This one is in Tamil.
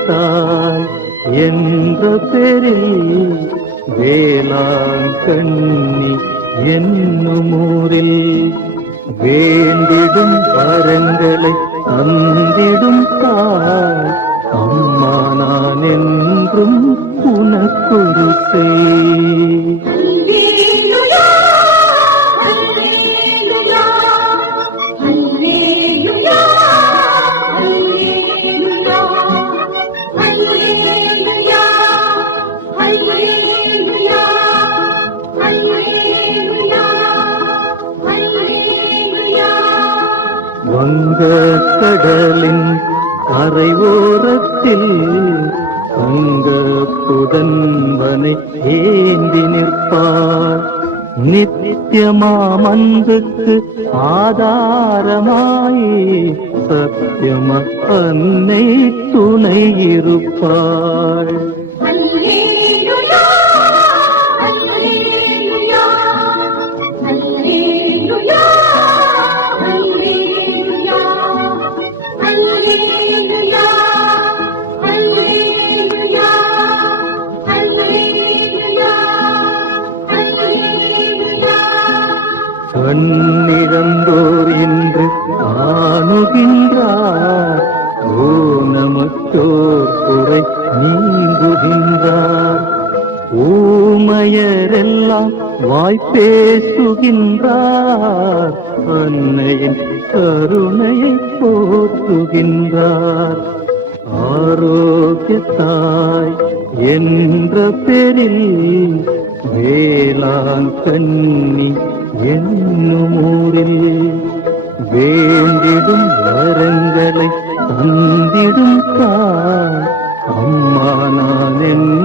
தாய் என்ற பெரில் வேளாண் கண்ணி என்னும் ஊரில் வேண்டிடும் வரங்களை தந்திடும் தாய் அம்மா நான் என்றும் உனக்கொரு வங்க கடலின் கரையோரத்தில் தங்க புதன்பனை ஏந்தி நிற்பார். நித்தியமாமந்துக்கு ஆதாரமாய் சத்தியம அன்னை துணை இருப்பார் கண்ணிறந்தோர் இன்று காணுகின்றார். ஓ நமக்கோர் துறை நீங்குகின்றார். ஊமையரெல்லாம் வாய் பேசுகின்றார் அன்னையின் கருணையை போற்றுகின்றார். ஆரோக்கியத்தாய் என்ற பெரில் வேளாண் கண்ணி என்னும் ஊரில் வேண்டிடும் வரங்களை தந்திடும் தாய். அம்மா நான் என்ன